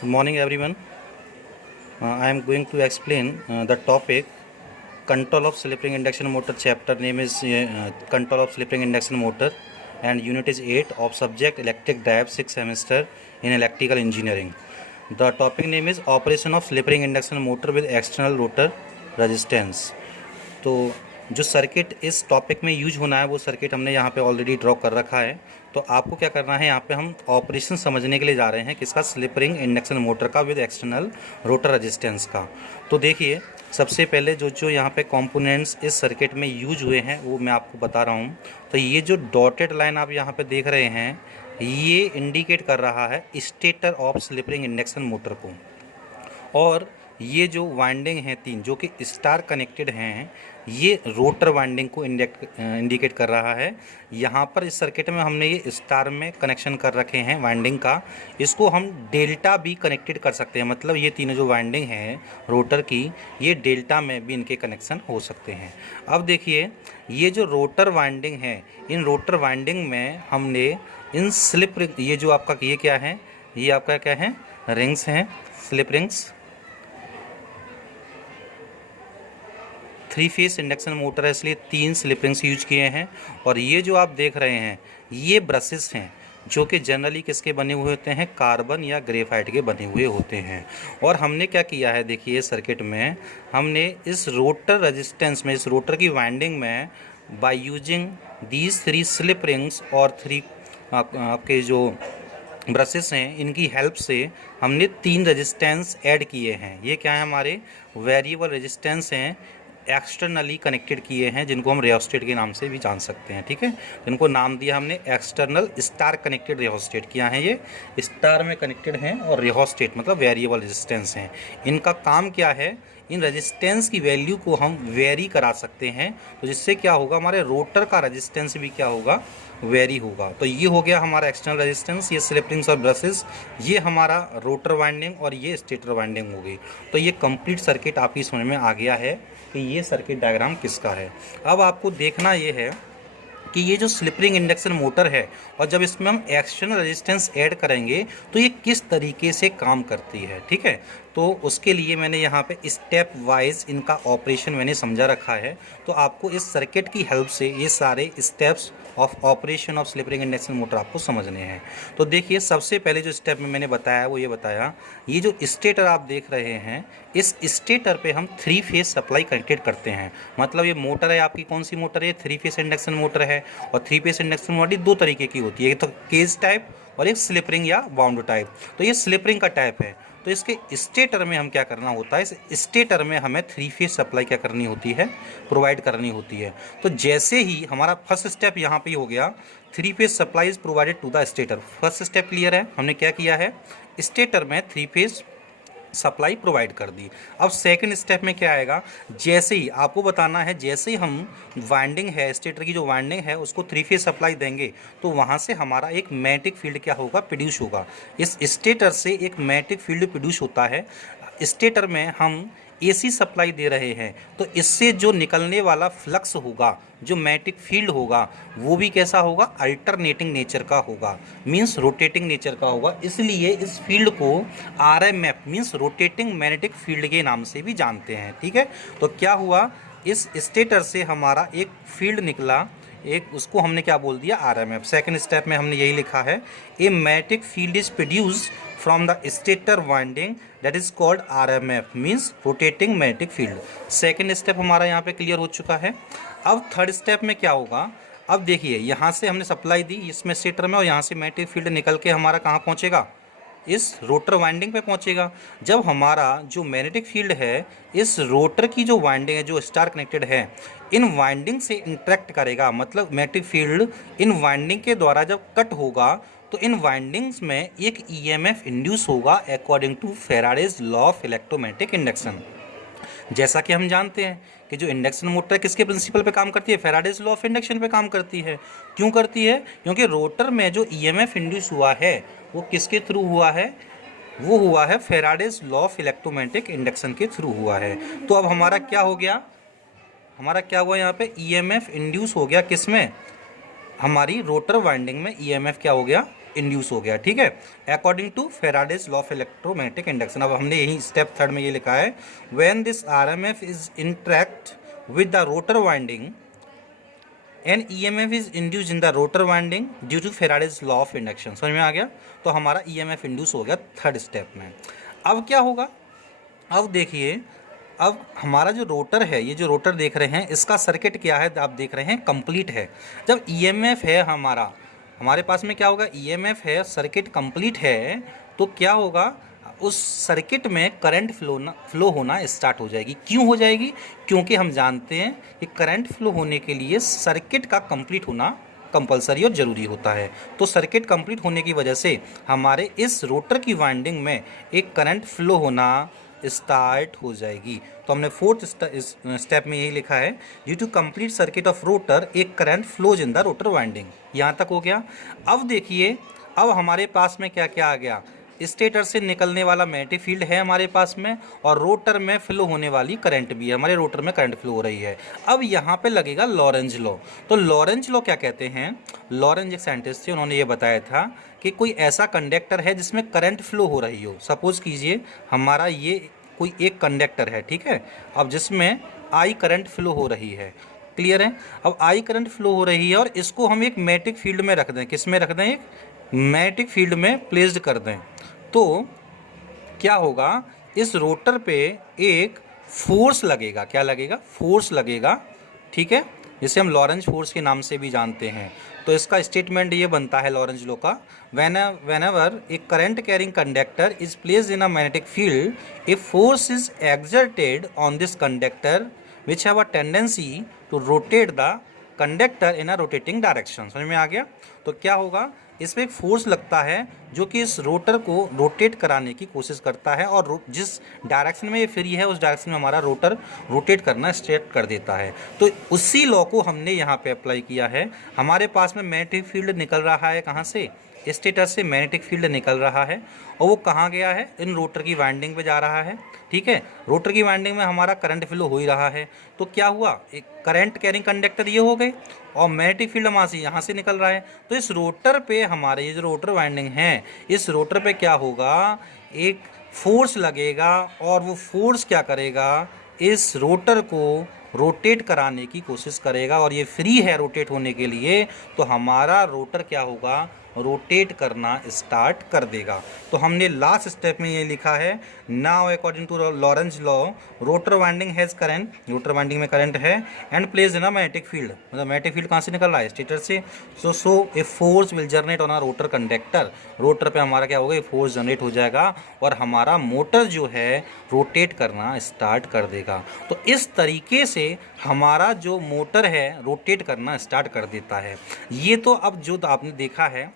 Good morning, everyone. I am going to explain the topic control of slip ring induction motor. Chapter name is control of slip ring induction motor, and unit is 8 of subject electric drive 6th semester in electrical engineering. The topic name is operation of slip ring induction motor with external rotor resistance. तो जो circuit इस topic में use होना है वो circuit हमने यहाँ पे ऑलरेडी ड्रॉ कर रखा है। तो आपको क्या करना है, यहाँ पे हम ऑपरेशन समझने के लिए जा रहे हैं किसका, स्लिप रिंग इंडक्शन मोटर का विद एक्सटर्नल रोटर रेजिस्टेंस का। तो देखिए सबसे पहले जो यहाँ पे कंपोनेंट्स इस सर्किट में यूज हुए हैं वो मैं आपको बता रहा हूँ। तो ये जो डॉटेड लाइन आप यहाँ पे देख रहे हैं ये इंडिकेट कर रहा है stator of slip ring induction motor को, और ये जो वाइंडिंग है तीन जो कि स्टार कनेक्टेड हैं ये रोटर वाइंडिंग को इंडिकेट कर रहा है। यहाँ पर इस सर्किट में हमने ये स्टार में कनेक्शन कर रखे हैं वाइंडिंग का, इसको हम डेल्टा भी कनेक्टेड कर सकते हैं। मतलब ये तीनों जो वाइंडिंग है रोटर की ये डेल्टा में भी इनके कनेक्शन हो सकते हैं। अब देखिए ये जो रोटर वाइंडिंग है इन रोटर वाइंडिंग में हमने इन स्लिप रिंग, ये जो आपका ये क्या है, ये आपका क्या है, रिंग्स हैं, slip rings. 3 phase induction motor है इसलिए 3 स्लिप रिंग्स यूज किए हैं। और ये जो आप देख रहे हैं ये ब्रशेस हैं जो कि जनरली किसके बने हुए होते हैं, कार्बन या ग्रेफाइट के बने हुए होते हैं। और हमने क्या किया है, देखिए सर्किट में हमने इस रोटर रेजिस्टेंस में, इस रोटर की वाइंडिंग में by using these 3 slip rings और 3 आपके जो ब्रशेस हैं इनकी हेल्प से हमने 3 रेजिस्टेंस ऐड किए हैं। ये क्या है, हमारे वेरिएबल रेजिस्टेंस हैं, एक्सटर्नली कनेक्टेड किए हैं, जिनको हम रियोस्टेट के नाम से भी जान सकते हैं। ठीक है, इनको नाम दिया हमने एक्सटर्नल स्टार कनेक्टेड रियोस्टेट। किया है ये स्टार में कनेक्टेड हैं, और रियोस्टेट मतलब वेरिएबल रेजिस्टेंस हैं। इनका काम क्या है, इन रेजिस्टेंस की वैल्यू को हम वेरी करा सकते हैं, तो जिससे क्या होगा, हमारे रोटर का रेजिस्टेंस भी क्या होगा, वेरी होगा। तो ये हो गया हमारा एक्सटर्नल रेजिस्टेंस, ये स्लिप रिंग्स और ब्रशेस, ये हमारा रोटर वाइंडिंग और ये स्टेटर वाइंडिंग हो गई। तो ये कंप्लीट सर्किट आपकी समझ में आ गया है कि ये सर्किट डायग्राम किसका है। अब आपको देखना ये है कि ये जो स्लिप रिंग इंडक्शन मोटर है और जब इसमें हम एक्सटर्नल रेजिस्टेंस ऐड करेंगे तो ये किस तरीके से काम करती है। ठीक है, तो उसके लिए मैंने यहाँ पे स्टेप वाइज इनका ऑपरेशन मैंने समझा रखा है। तो आपको इस सर्किट की हेल्प से ये सारे steps of operation of slip ring induction motor आपको समझने हैं। तो देखिए सबसे पहले जो स्टेप में मैंने बताया वो ये बताया, ये जो स्टेटर आप देख रहे हैं इस स्टेटर पे हम 3 फेज सप्लाई कनेक्टेड करते हैं। मतलब ये मोटर है आपकी, कौन सी मोटर है, 3 फेज इंडक्शन मोटर है। और 3 फेज इंडक्शन मोटर 2 तरीके की होती है, एक तो केज टाइप और एक स्लिप रिंग या बाउंड टाइप। तो ये स्लिप रिंग का टाइप है। तो इसके स्टेटर में हम क्या करना होता है, इस स्टेटर में हमें 3 फेज सप्लाई क्या करनी होती है, प्रोवाइड करनी होती है। तो जैसे ही हमारा फर्स्ट स्टेप यहाँ पे हो गया, 3 phase supply is provided to the stator. First step clear है, हमने क्या किया है, स्टेटर में 3 फेज सप्लाई प्रोवाइड कर दी। अब सेकंड स्टेप में क्या आएगा, जैसे ही आपको बताना है, जैसे ही हम वाइंडिंग है स्टेटर की जो वाइंडिंग है उसको 3 फेज सप्लाई देंगे तो वहाँ से हमारा एक मैग्नेटिक फील्ड क्या होगा, प्रोड्यूस होगा। इस स्टेटर से एक मैग्नेटिक फील्ड प्रोड्यूस होता है। स्टेटर में हम एसी सप्लाई दे रहे हैं तो इससे जो निकलने वाला फ्लक्स होगा, जो मैग्नेटिक फील्ड होगा वो भी कैसा होगा, अल्टरनेटिंग नेचर का होगा, मींस रोटेटिंग नेचर का होगा। इसलिए इस फील्ड को RMF means rotating magnetic field के नाम से भी जानते हैं। ठीक है, तो क्या हुआ, इस स्टेटर से हमारा एक फील्ड निकला, एक उसको हमने क्या बोल दिया, आरएमएफ। सेकंड स्टेप में हमने यही लिखा है, a magnetic field is produced from the stator winding that is called RMF means rotating magnetic field. Second step हमारा यहाँ पे क्लियर हो चुका है। अब थर्ड स्टेप में क्या होगा, अब देखिए यहाँ से हमने सप्लाई दी इसमें स्टेटर में, और यहाँ से मैग्नेटिक फील्ड निकल के हमारा कहाँ पहुँचेगा, इस रोटर वाइंडिंग पे पहुंचेगा। जब हमारा जो मैग्नेटिक फील्ड है इस रोटर की जो वाइंडिंग है जो स्टार कनेक्टेड है इन वाइंडिंग से इंटरेक्ट करेगा, मतलब मैग्नेटिक फील्ड इन वाइंडिंग के द्वारा जब कट होगा तो इन वाइंडिंग्स में एक ईएमएफ इंड्यूस होगा according to Faraday's law of electromagnetic induction. जैसा कि हम जानते हैं कि जो इंडक्शन मोटर है किसके प्रिंसिपल पे काम करती है, फैराडेज लॉ ऑफ इंडक्शन पे काम करती है। क्यों करती है, क्योंकि रोटर में जो ईएमएफ इंड्यूस हुआ है वो किसके थ्रू हुआ है, वो हुआ है Faraday's law of electromagnetic induction के थ्रू हुआ है। तो अब हमारा क्या हो गया, हमारा क्या हुआ, यहाँ पे ईएमएफ इंड्यूस हो गया, किसमें, हमारी रोटर वाइंडिंग में ईएमएफ क्या हो गया, इंड्यूस हो गया, ठीक है, according to Faraday's law of electromagnetic induction. अब हमने यही स्टेप थर्ड में ये लिखा है, when this RMF is interact with the rotor winding an EMF is induce in the rotor winding due to Faraday's law of induction. समझ में आ गया? तो हमारा ईएमएफ इंड्यूस हो गया थर्ड स्टेप में। अब क्या होगा, अब देखिए, अब हमारा जो रोटर है, ये जो रोटर देख रहे हैं, इसका सर्किट क्या है, आप देख रहे हैं कंप्लीट है। जब ईएमएफ है हमारे पास में क्या होगा, ईएमएफ है, सर्किट कंप्लीट है, तो क्या होगा, उस सर्किट में करंट फ्लो होना स्टार्ट हो जाएगी। क्यों हो जाएगी? क्योंकि हम जानते हैं कि करंट फ्लो होने के लिए सर्किट का कंप्लीट होना कंपलसरी और ज़रूरी होता है। तो सर्किट कंप्लीट होने की वजह से हमारे इस रोटर की वाइंडिंग में एक करंट फ्लो होना स्टार्ट हो जाएगी। तो हमने फोर्थ स्टेप में यही लिखा है, due to complete circuit of rotor एक current flows in the rotor winding. यहाँ तक हो गया। अब देखिए, अब हमारे पास में क्या क्या आ गया, स्टेटर से निकलने वाला मैग्नेटिक फील्ड है हमारे पास में, और रोटर में फ्लो होने वाली करंट भी है, हमारे रोटर में करंट फ्लो हो रही है। अब यहाँ पे लगेगा लॉरेंज लॉ। तो लॉरेंज लॉ क्या कहते हैं, लॉरेंज एक साइंटिस्ट थे, उन्होंने ये बताया था कि कोई ऐसा कंडक्टर है जिसमें करंट फ्लो हो रही हो। सपोज कीजिए हमारा ये कोई एक कंडक्टर है, ठीक है, अब जिसमें आई करंट फ्लो हो रही है, क्लियर है। अब आई करंट फ्लो हो रही है और इसको हम एक मैग्नेटिक फील्ड में रख दें, किस में रख दें, एक मैग्नेटिक फील्ड में प्लेस्ड कर दें, तो क्या होगा, इस रोटर पे एक फोर्स लगेगा। क्या लगेगा? फोर्स लगेगा, ठीक है, जिसे हम लॉरेंज फोर्स के नाम से भी जानते हैं। तो इसका स्टेटमेंट ये बनता है लॉरेंज लॉ का, whenever a current carrying conductor is placed in a magnetic field, a force is exerted on this conductor which have a tendency to rotate the conductor in a rotating direction। समझ में आ गया? तो क्या होगा, इसमें एक force लगता है जो कि इस रोटर को रोटेट कराने की कोशिश करता है, और जिस डायरेक्शन में ये फ्री है उस डायरेक्शन में हमारा रोटर रोटेट करना स्टार्ट कर देता है। तो उसी लॉ को हमने यहाँ पे अप्लाई किया है। हमारे पास में मैग्नेटिक फील्ड निकल रहा है, कहाँ से, स्टेटर से मैग्नेटिक फील्ड निकल रहा है, और वो कहाँ गया है, इन रोटर की वाइंडिंग पे जा रहा है, ठीक है। रोटर की वाइंडिंग में हमारा करंट फ्लो हो ही रहा है, तो क्या हुआ, एक करंट कैरिंग कंडक्टर ये हो गए, और मैग्नेटिक फील्ड यहाँ से निकल रहा है। तो इस रोटर पे हमारे ये जो रोटर वाइंडिंग है, इस रोटर पे क्या होगा, एक फोर्स लगेगा, और वो फोर्स क्या करेगा, इस रोटर को रोटेट कराने की कोशिश करेगा, और ये फ्री है रोटेट होने के लिए, तो हमारा रोटर क्या होगा, रोटेट करना स्टार्ट कर देगा। तो हमने लास्ट स्टेप में ये लिखा है, now according to Lorentz law rotor winding has current, rotor winding में करंट है, and place in a magnetic field, मतलब मैग्नेटिक फील्ड कहाँ से निकल रहा है, स्टेटर से। So a force will generate on a rotor conductor, rotor पे हमारा क्या होगा, ये फोर्स जनरेट हो जाएगा, और हमारा मोटर जो है रोटेट करना स्टार्ट कर देगा। तो इस तरीके से हमारा जो मोटर है रोटेट करना स्टार्ट कर देता है। ये तो अब जो आपने देखा है,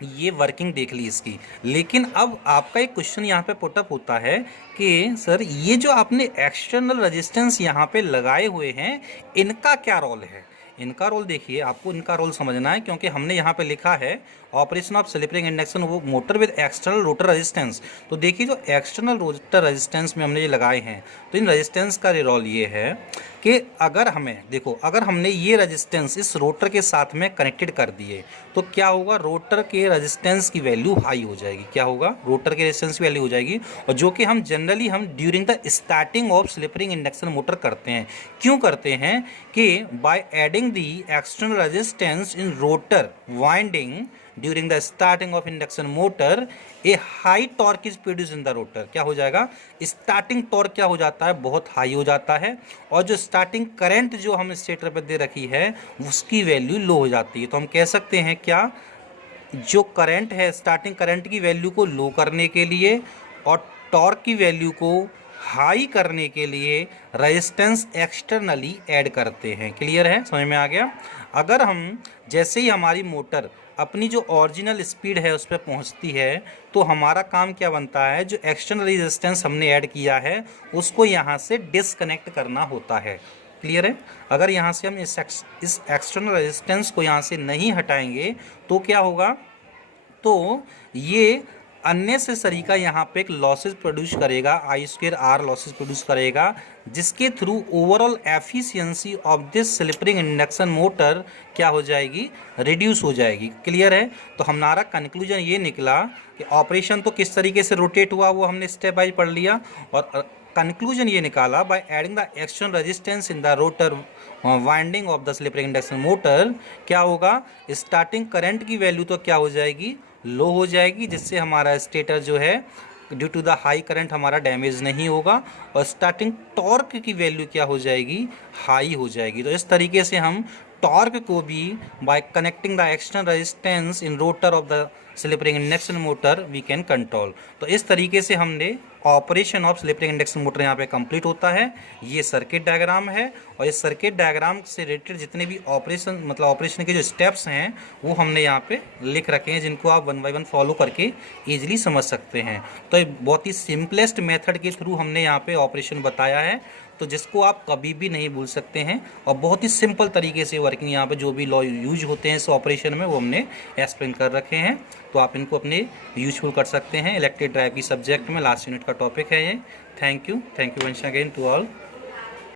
ये वर्किंग देख ली इसकी, लेकिन अब आपका एक क्वेश्चन यहाँ पे पुटअप होता है कि सर ये जो आपने एक्सटर्नल रेजिस्टेंस यहाँ पे लगाए हुए हैं, इनका क्या रोल है। इनका रोल देखिए, आपको इनका रोल समझना है, क्योंकि हमने यहाँ पे लिखा है operation of slip ring induction वो motor with external rotor resistance. तो देखिए, जो एक्सटर्नल रोटर रेजिस्टेंस में हमने ये लगाए हैं, तो इन रेजिस्टेंस का रोल ये है कि अगर हमें देखो, अगर हमने ये रेजिस्टेंस इस रोटर के साथ में कनेक्टेड कर दिए, तो क्या होगा, रोटर के रेजिस्टेंस की वैल्यू हाई हो जाएगी। क्या होगा, रोटर के रेजिस्टेंस की वैल्यू हो जाएगी, और जो कि हम जनरली हम during the starting of slip ring induction motor करते हैं। क्यों करते हैं कि by adding the external resistance in rotor winding during the starting of induction motor A high torque is produce in the rotor. क्या हो जाएगा, स्टार्टिंग टॉर्क क्या हो जाता है, बहुत हाई हो जाता है, और जो स्टार्टिंग करंट जो हम स्टेटर पर दे रखी है उसकी वैल्यू लो हो जाती है। तो हम कह सकते हैं क्या, जो करंट है स्टार्टिंग करंट की वैल्यू को लो करने के लिए और टॉर्क की वैल्यू को हाई करने के लिए रेजिस्टेंस एक्सटर्नली ऐड करते हैं। क्लियर है, समझ में आ गया। अगर हम जैसे ही हमारी मोटर अपनी जो ओरिजिनल स्पीड है उस पर पहुँचती है, तो हमारा काम क्या बनता है, जो एक्सटर्नल रेजिस्टेंस हमने ऐड किया है उसको यहाँ से डिसकनेक्ट करना होता है। क्लियर है। अगर यहाँ से हम इस एक्सटर्नल रेजिस्टेंस को यहाँ से नहीं हटाएंगे तो क्या होगा, तो ये अननेसेसरी का यहाँ पे एक लॉसेस प्रोड्यूस करेगा, आई स्क्वायर आर लॉसेस प्रोड्यूस करेगा, जिसके through overall efficiency of this slip ring induction motor क्या हो जाएगी, रिड्यूस हो जाएगी। क्लियर है। तो हमारा कंक्लूजन ये निकला कि ऑपरेशन तो किस तरीके से रोटेट हुआ वो हमने स्टेप वाइज पढ़ लिया, और कंक्लूजन ये निकाला by adding the external resistance in the rotor winding of the slip ring induction motor क्या होगा, स्टार्टिंग करंट की वैल्यू तो क्या हो जाएगी, लो हो जाएगी, जिससे हमारा स्टेटर जो है due to the high current हमारा डैमेज नहीं होगा, और स्टार्टिंग टॉर्क की वैल्यू क्या हो जाएगी, हाई हो जाएगी। तो इस तरीके से हम टॉर्क को भी by connecting the external resistance in rotor of the slip ring induction motor we can control. तो इस तरीके से हमने operation of slip ring induction motor यहाँ पे कंप्लीट होता है। ये सर्किट डायग्राम है, और इस सर्किट डायग्राम से रिलेटेड जितने भी ऑपरेशन मतलब ऑपरेशन के जो स्टेप्स हैं वो हमने यहाँ पे लिख रखे हैं, जिनको आप वन बाय वन फॉलो करके ईजिली समझ सकते हैं। तो ये बहुत ही सिंपलेस्ट मेथड के थ्रू हमने यहाँ पे ऑपरेशन बताया है, तो जिसको आप कभी भी नहीं भूल सकते हैं, और बहुत ही सिंपल तरीके से वर्किंग यहाँ पे जो भी लॉ यूज होते हैं इस ऑपरेशन में वो हमने एक्सप्लेन कर रखे हैं। तो आप इनको अपने यूजफुल कर सकते हैं। इलेक्ट्रिक ड्राइव की सब्जेक्ट में लास्ट यूनिट का टॉपिक है ये। Thank you once again to all.